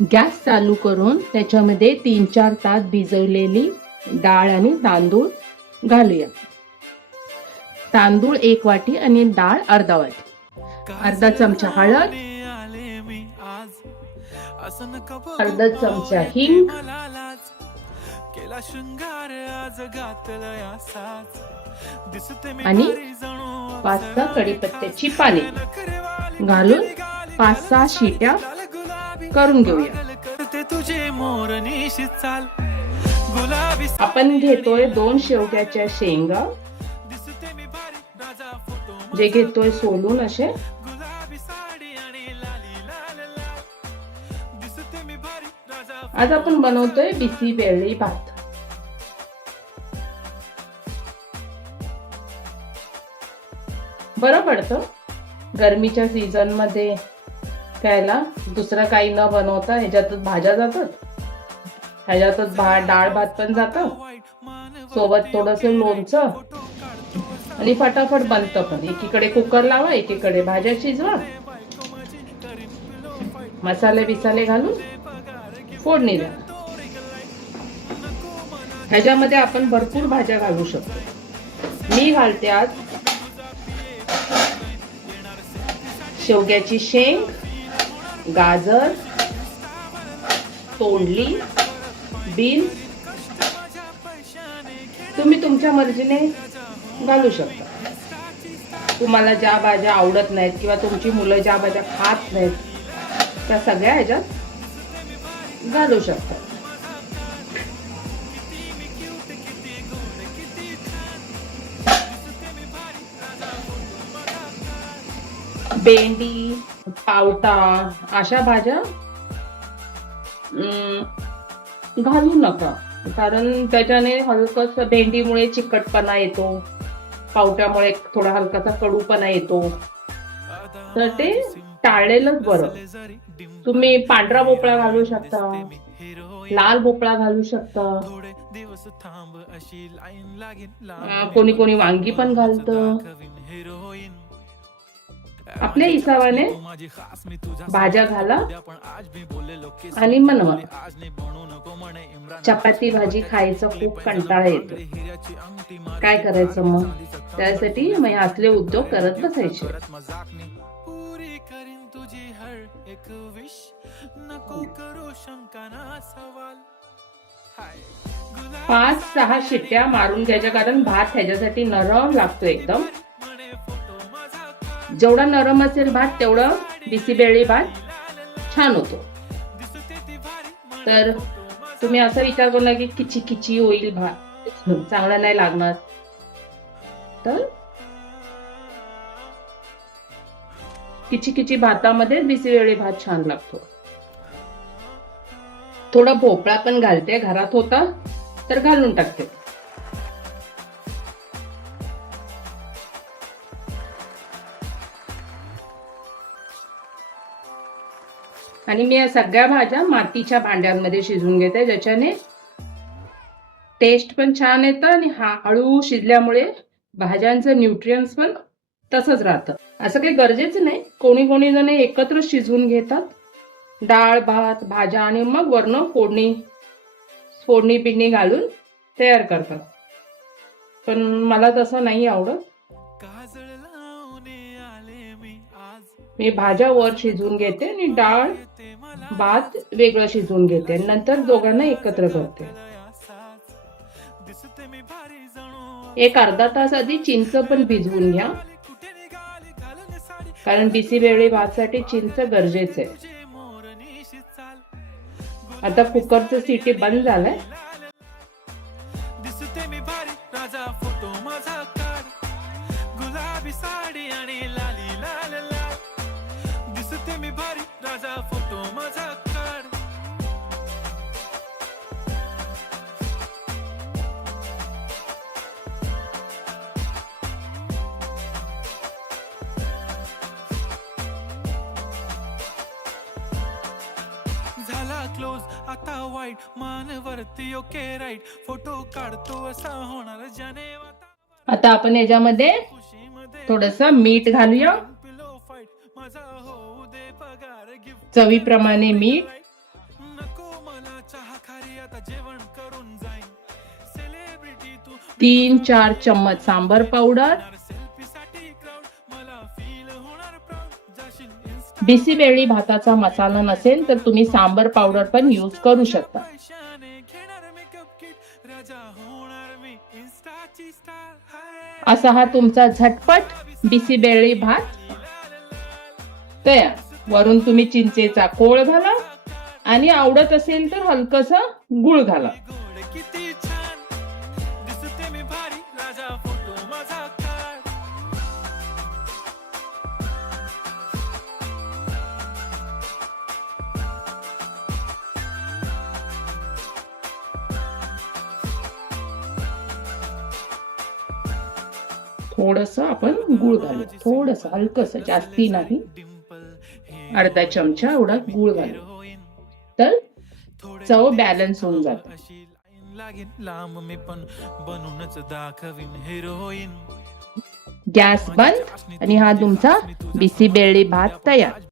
Gas चालू करून त्याच्यामध्ये 3-4 तास भिजवलेली डाळ आणि तांदूळ घालूया. तांदूळ 1 वाटी आणि डाळ अर्धा वाटी. अर्धा चमचा हळद, अर्धा चमचा हिंग आणि 5-6 कढीपत्त्याची पाने घालून 5-6 शिट्या करून घेऊया. आपण घेतोय 2 शेवग्याच्या शेंगा, जे घेतोय सोलून असे. आज आपण बनवतोय बिसीबेळे भात. बरं पडतं गरमीच्या सीझन मध्ये खायला. दुसरं काही न बनवता ह्याच्यातच भाज्या जातात, ह्याच्यातच डाळ भात पण जातं, सोबत थोडस लोणचं आणि फटाफट बनतं पण. एकीकडे कुकर लावा, एकीकडे भाज्या शिजवा, मसाले बिसाले घालून फोडणी द्या. ह्याच्यामध्ये आपण भरपूर भाज्या घालू शकतो. मी घालते आज शेवग्याची शेंग, गाजर, तोंडली, बीन्स. तुम्ही तुमच्या मर्जीने घालू शकता. तुम्हाला ज्या भाज्या आवडत नाहीत किंवा तुमची मुलं ज्या भाज्या खात नाहीत त्या सगळ्या ह्याच्यात घालू शकता. भेंडी, पावटा अशा भाज्या घालू नका, कारण त्याच्याने हलकस भेंडीमुळे चिकटपणा येतो, पावट्यामुळे थोडा हलकासा कडूपणा येतो, तर ते टाळलेलंच बरं. तुम्ही पांढरा भोपळा घालू शकता, लाल भोपळा घालू शकता, कोणी कोणी वांगी पण घालतं. आपल्या हिसाबाने भाज्या घाला आणि बनवा. चपाती भाजी खायचा खूप कंटाळा येतो, काय करायचं मग? त्यासाठी मग असले उद्योग करत बसायचे. 5-6 शिट्ट्या मारून घ्यायच्या, कारण भात ह्याच्यासाठी नरम लागतो एकदम. जेवढा नरम असेल भात तेवढं बिसीबेळे भात छान होतो. तर तुम्ही असा विचार करू नका की किची किची होईल भात, चांगला नाही लागणार. तर किची किची भातामध्ये बिसीबेळे भात छान लागतो. थोडा भोपळा पण घालते, घरात होता तर घालून टाकते. आणि मी या सगळ्या भाज्या मातीच्या भांड्यांमध्ये शिजवून घेते, ज्याच्याने टेस्ट पण छान येतं आणि हळू शिजल्यामुळे भाज्यांचं न्यूट्रियन्स पण तसंच राहतं. असं काही गरजेचं नाही, कोणी कोणी जण एकत्र शिजवून घेतात डाळ भात भाज्या आणि मग वरनं फोडणी पिडणी घालून तयार करतात, पण मला तसं नाही आवडत. मी भाज्या वर शिजवून घेते आणि डाळ भात वेगळं शिजवून घेते, नंतर दोघांना एकत्र करते. एक अर्धा तास आधी चिंच पण भिजवून घ्या, कारण बिसीबेळे भातसाठी चिंच गरजेचं आहे. आता कुकरचं सीटी बंद झालंय. झाला क्लोज आता वाईट मानवरती ओके राईट फोटो काढतो असा होणार ज्याने. आता आपण याच्यामध्ये थोडस मीठ घालूया, चवीप्रमाणे मीठ, 3-4 चम्मच सांबर पावडर, सेल्फीसाठी क्राऊड मला फील होणार प्राऊड जाशील इन्स्टा बिसीबेळी भाताचा मसाला नसेल तर तुम्ही सांबर पावडर पण यूज करू शकता. पैशाने घेणार मेकअप किट राजा होणार मी इन्स्टाची स्टार हाय असा हा तुमचा झटपट बिसीबेळी भात तयार. वरून तुम्ही चिंचेचा कोळ घाला आणि आवडत असेल तर हलकसा गुळ घाला. गोड किती छान दिसते मी भारी राजा फोटो माझा काढ थोडस आपण गुळ घालू, थोडस हलकस, जास्ती नाही. अर्धा चमचा एवढा गुळ घालू तर चव बॅलन्स होऊन जाते. अशी लाईन लागेल लांब मी पण बनूनच दाखवीन हिरोईन गॅस बंद आणि हा तुमचा बिसीबेळी भात तयार.